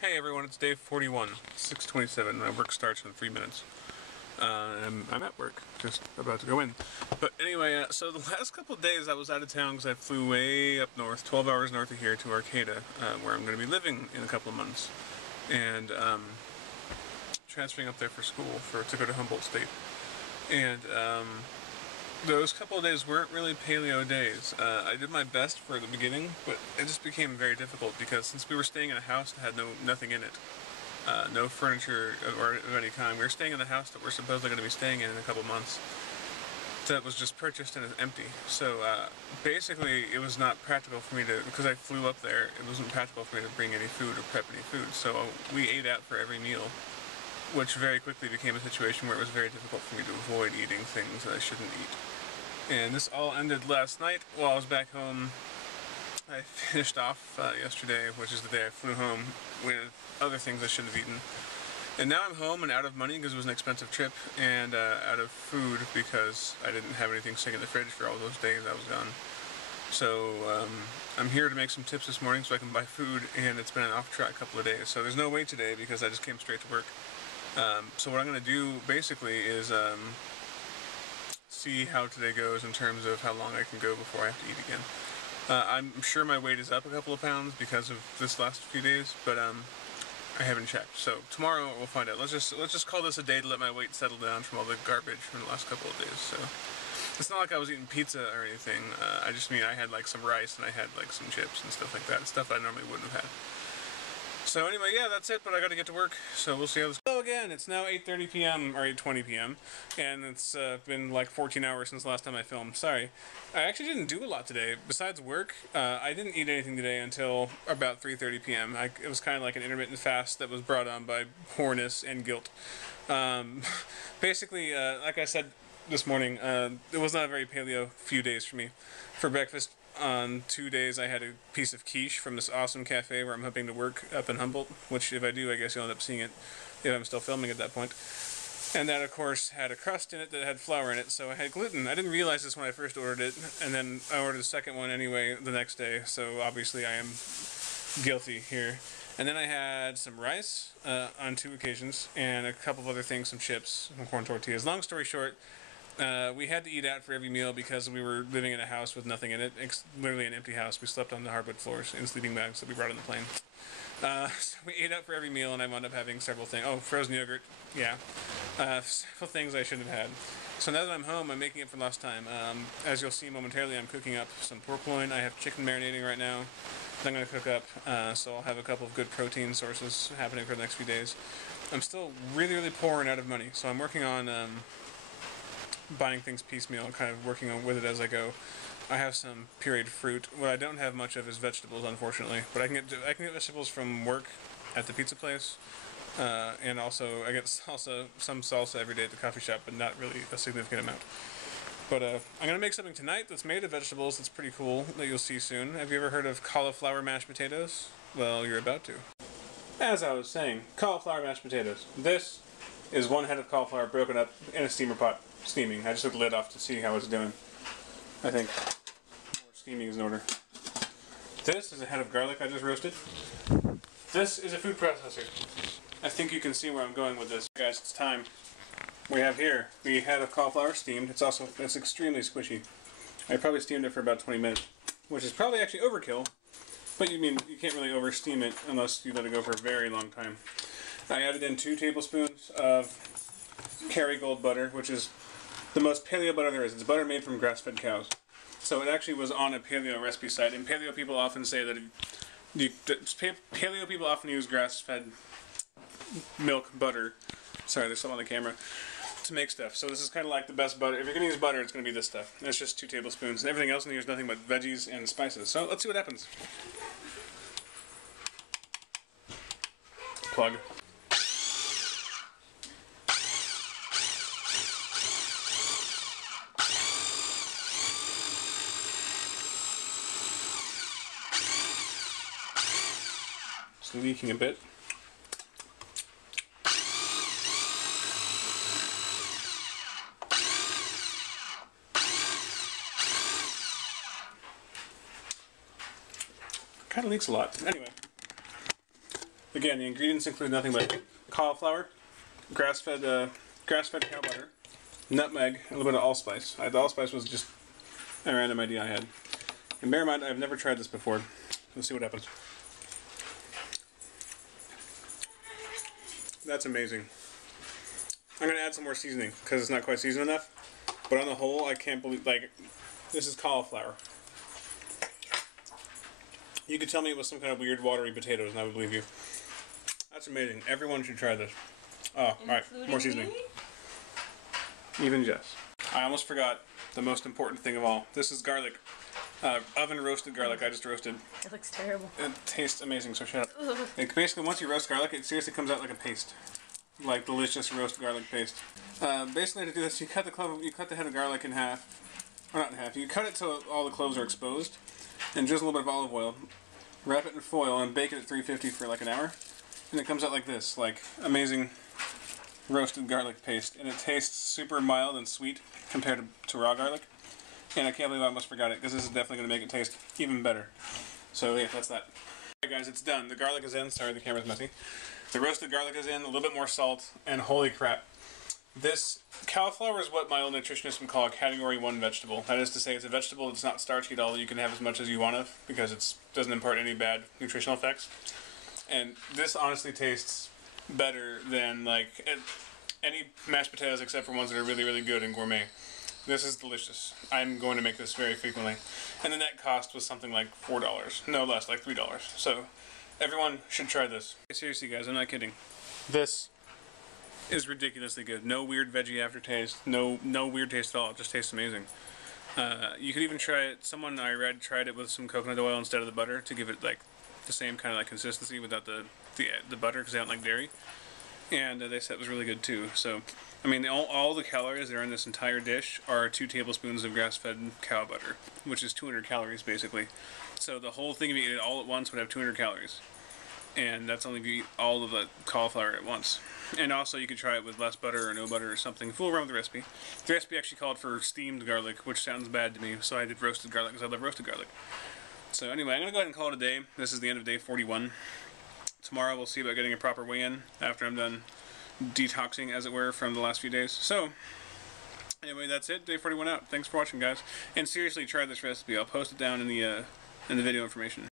Hey everyone, it's day 41, 6:27. My work starts in 3 minutes. I'm at work, just about to go in. But anyway, so the last couple of days I was out of town because I flew way up north, 12 hours north of here to Arcata, where I'm going to be living in a couple of months. And transferring up there for school, to go to Humboldt State. And those couple of days weren't really paleo days. I did my best for the beginning, but it just became very difficult because since we were staying in a house that had nothing in it, no furniture of any kind, we were staying in the house that we're supposedly going to be staying in a couple months that was just purchased and is empty. So basically it was not practical for me to, because I flew up there, it wasn't practical for me to bring any food or prep any food. So we ate out for every meal, which very quickly became a situation where it was very difficult for me to avoid eating things that I shouldn't eat. And this all ended last night while I was back home. I finished off yesterday, which is the day I flew home, with other things I should have eaten. And now I'm home and out of money because it was an expensive trip, and out of food because I didn't have anything sitting in the fridge for all those days I was gone. So I'm here to make some tips this morning so I can buy food, and it's been an off-track couple of days. So there's no wait today because I just came straight to work. So what I'm going to do basically is see how today goes in terms of how long I can go before I have to eat again. I'm sure my weight is up a couple of pounds because of this last few days, but I haven't checked. So tomorrow we'll find out. Let's just call this a day to let my weight settle down from all the garbage from the last couple of days. So it's not like I was eating pizza or anything. I just mean I had like some rice and I had like some chips and stuff like that. Stuff I normally wouldn't have had. So anyway, yeah, that's it, but I gotta get to work, so we'll see how this goes. Hello again, it's now 8:30 p.m., or 8:20 p.m., and it's been like 14 hours since the last time I filmed. Sorry. I actually didn't do a lot today. Besides work, I didn't eat anything today until about 3:30 p.m. It was kind of like an intermittent fast that was brought on by poorness and guilt. Basically, like I said this morning, it was not a very paleo few days for me. For breakfast, on 2 days I had a piece of quiche from this awesome cafe where I'm hoping to work up in Humboldt, which if I do, I guess you'll end up seeing it if I'm still filming at that point. And that, of course, had a crust in it that had flour in it, so I had gluten. I didn't realize this when I first ordered it, and then I ordered the second one anyway the next day, so obviously I am guilty here. And then I had some rice on 2 occasions, and a couple of other things, some chips, some corn tortillas. Long story short, we had to eat out for every meal because we were living in a house with nothing in it. It's literally an empty house. We slept on the hardwood floors in sleeping bags that we brought on the plane. So we ate out for every meal, and I wound up having several things. Oh, frozen yogurt, yeah. Several things I shouldn't have had. So now that I'm home, I'm making it for last time. As you'll see momentarily, I'm cooking up some pork loin. I have chicken marinating right now that I'm going to cook up, so I'll have a couple of good protein sources happening for the next few days. I'm still really, really poor and out of money, so I'm working on buying things piecemeal and kind of working on with it as I go. I have some pureed fruit. What I don't have much of is vegetables, unfortunately, but I can get vegetables from work at the pizza place, and also I get some salsa every day at the coffee shop, but not really a significant amount. But I'm gonna make something tonight that's made of vegetables. That's pretty cool that you'll see soon. Have you ever heard of cauliflower mashed potatoes? Well, you're about to. As I was saying, cauliflower mashed potatoes. This is 1 head of cauliflower broken up in a steamer pot, steaming. I just took the lid off to see how it's doing. I think more steaming is in order. This is a head of garlic I just roasted. This is a food processor. I think you can see where I'm going with this. Guys, it's time. We have here the head of cauliflower steamed. It's extremely squishy. I probably steamed it for about 20 minutes, which is probably actually overkill, but you can't really over steam it unless you let it go for a very long time. I added in 2 tablespoons of Kerrygold butter, which is the most paleo butter there is. It's butter made from grass-fed cows. So it actually was on a paleo recipe site, and paleo people often say that paleo people often use grass-fed milk butter. Sorry, there's some on the camera. To make stuff. So this is kind of like the best butter. If you're going to use butter, it's going to be this stuff. And it's just 2 tablespoons, and everything else in here is nothing but veggies and spices. So let's see what happens. Plug. It's leaking a bit. Kind of leaks a lot. Anyway, Again, the ingredients include nothing but cauliflower, grass-fed cow butter, nutmeg, and a little bit of allspice. The allspice was just a random idea I had. And bear in mind, I've never tried this before. Let's see what happens. That's amazing. I'm going to add some more seasoning because it's not quite seasoned enough. But on the whole, I can't believe, like, this is cauliflower. You could tell me it was some kind of weird watery potatoes and I would believe you. That's amazing. Everyone should try this. Oh, alright. More seasoning. Me? Even Jess. I almost forgot the most important thing of all. This is garlic. Oven roasted garlic I just roasted. It looks terrible. It tastes amazing, so shut up. It basically, once you roast garlic, it seriously comes out like a paste. Like delicious roast garlic paste. Basically to do this, you cut the head of garlic in half. Or not in half. You cut it till all the cloves are exposed. And just a little bit of olive oil. Wrap it in foil and bake it at 350 for like an hour. And it comes out like this, like amazing roasted garlic paste. And it tastes super mild and sweet compared to raw garlic. And I can't believe I almost forgot it, because this is definitely going to make it taste even better. So yeah, that's that. Alright guys, it's done. The garlic is in. Sorry, the camera's messy. The roasted garlic is in, a little bit more salt, and holy crap. This cauliflower is what my old nutritionist would call a category 1 vegetable. That is to say, it's a vegetable that's not starchy at all. You can have as much as you want of, because it doesn't impart any bad nutritional effects. And this honestly tastes better than like any mashed potatoes except for ones that are really, really good and gourmet. This is delicious. I'm going to make this very frequently. And the net cost was something like $4. No less, like $3. So everyone should try this. Seriously guys, I'm not kidding. This is ridiculously good. No weird veggie aftertaste. No weird taste at all. It just tastes amazing. You could even try it. Someone I read tried it with some coconut oil instead of the butter to give it like the same kind of like consistency without the butter, because they don't like dairy. And they said it was really good too. So, I mean, all the calories that are in this entire dish are 2 tablespoons of grass-fed cow butter, which is 200 calories basically. So the whole thing, if you eat it all at once, would have 200 calories. And that's only if you eat all of the cauliflower at once. And also you could try it with less butter or no butter or something. Fool around with the recipe. The recipe actually called for steamed garlic, which sounds bad to me, so I did roasted garlic because I love roasted garlic. So anyway, I'm going to go ahead and call it a day. This is the end of day 41. Tomorrow we'll see about getting a proper weigh-in after I'm done detoxing, as it were, from the last few days. So, anyway, that's it. Day 41 out. Thanks for watching, guys. And seriously, try this recipe. I'll post it down in the video information.